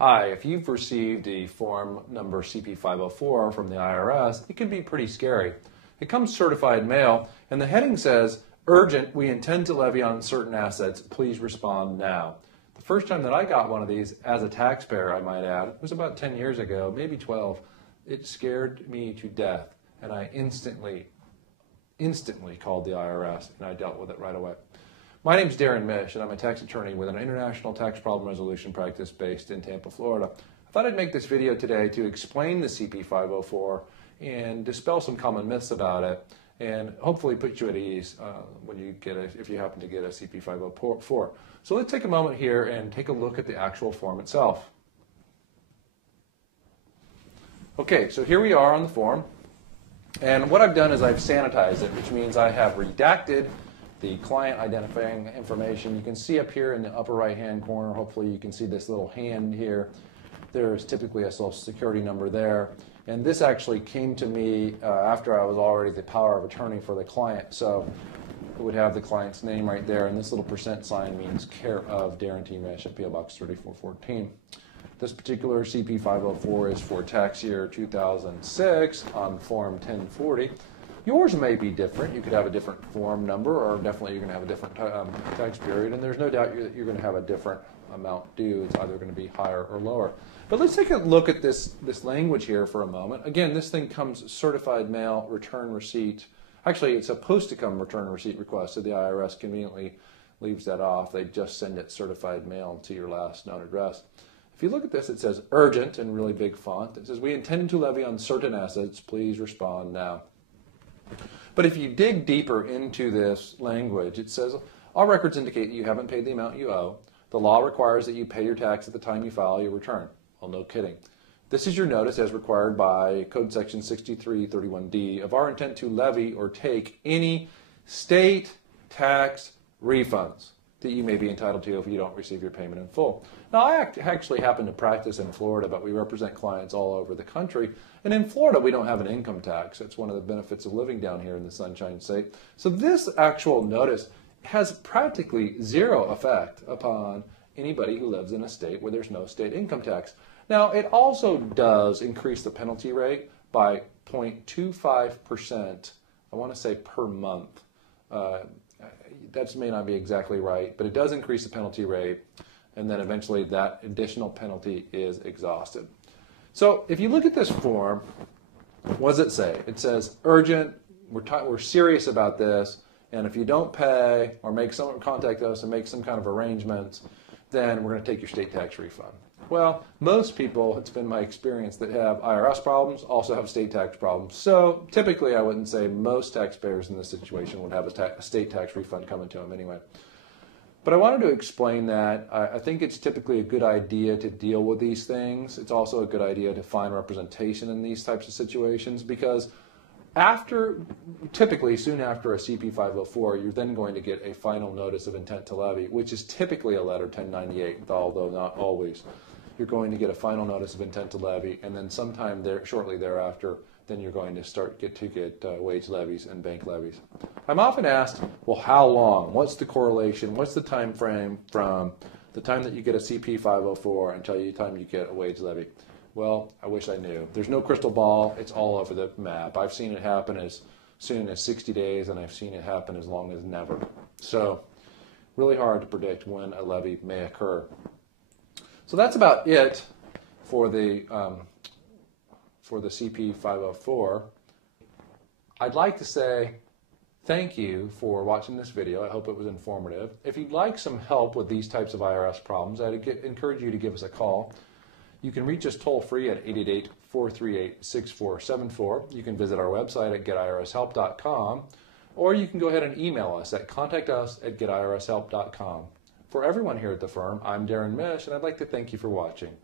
Hi, if you've received a form number CP504 from the IRS, it can be pretty scary. It comes certified mail, and the heading says, "Urgent, we intend to levy on certain assets. Please respond now." The first time that I got one of these, as a taxpayer, I might add, was about 10 years ago, maybe 12. It scared me to death, and I instantly called the IRS, and I dealt with it right away. My name is Darrin Mish, and I'm a tax attorney with an international tax problem resolution practice based in Tampa, Florida. I thought I'd make this video today to explain the CP504 and dispel some common myths about it, and hopefully put you at ease when you if you happen to get a CP504. So let's take a moment here and take a look at the actual form itself. Okay, so here we are on the form, and what I've done is I've sanitized it, which means I have redacted the client identifying information. You can see up here in the upper right hand corner, hopefully you can see this little hand here. There's typically a social security number there, and this actually came to me after I was already the power of attorney for the client, so it would have the client's name right there, and this little percent sign means care of Darrin T. Mish at PO Box 3414. This particular CP504 is for tax year 2006 on Form 1040. Yours may be different. You could have a different form number, or definitely you're going to have a different tax period, and there's no doubt you're going to have a different amount due. It's either going to be higher or lower. But let's take a look at this language here for a moment. Again, this thing comes certified mail, return receipt. Actually, it's supposed to come return receipt requested. The IRS conveniently leaves that off. They just send it certified mail to your last known address. If you look at this, it says urgent in really big font. It says, "We intend to levy on certain assets. Please respond now." But if you dig deeper into this language, it says, "All records indicate that you haven't paid the amount you owe. The law requires that you pay your tax at the time you file your return." Well, no kidding. "This is your notice as required by Code Section 6331D of our intent to levy or take any state tax refunds that you may be entitled to if you don't receive your payment in full." Now, I actually happen to practice in Florida, but we represent clients all over the country. And in Florida, we don't have an income tax. That's one of the benefits of living down here in the Sunshine State. So this actual notice has practically zero effect upon anybody who lives in a state where there's no state income tax. Now, it also does increase the penalty rate by 0.25%, I want to say per month. That may not be exactly right, but it does increase the penalty rate, and then eventually that additional penalty is exhausted. So if you look at this form, what does it say? It says, urgent, we're serious about this, and if you don't pay or contact us and make some kind of arrangements, then we're going to take your state tax refund. Well, most people, it's been my experience, that have IRS problems also have state tax problems. So typically I wouldn't say most taxpayers in this situation would have a state tax refund coming to them anyway. But I wanted to explain that I think it's typically a good idea to deal with these things. It's also a good idea to find representation in these types of situations, because typically soon after a CP504, you're then going to get a final notice of intent to levy, which is typically a letter 1098, although not always. You're going to get a final notice of intent to levy, and then sometime shortly thereafter, then you're going to get wage levies and bank levies. I'm often asked, well, how long? What's the correlation? What's the time frame from the time that you get a CP504 until the time you get a wage levy? Well, I wish I knew. There's no crystal ball. It's all over the map. I've seen it happen as soon as 60 days, and I've seen it happen as long as never. So really hard to predict when a levy may occur. So that's about it for the CP504. I'd like to say thank you for watching this video. I hope it was informative. If you'd like some help with these types of IRS problems, I'd encourage you to give us a call. You can reach us toll-free at 888-438-6474. You can visit our website at getirshelp.com, or you can go ahead and email us at contactus@getirshelp.com. For everyone here at the firm, I'm Darrin Mish, and I'd like to thank you for watching.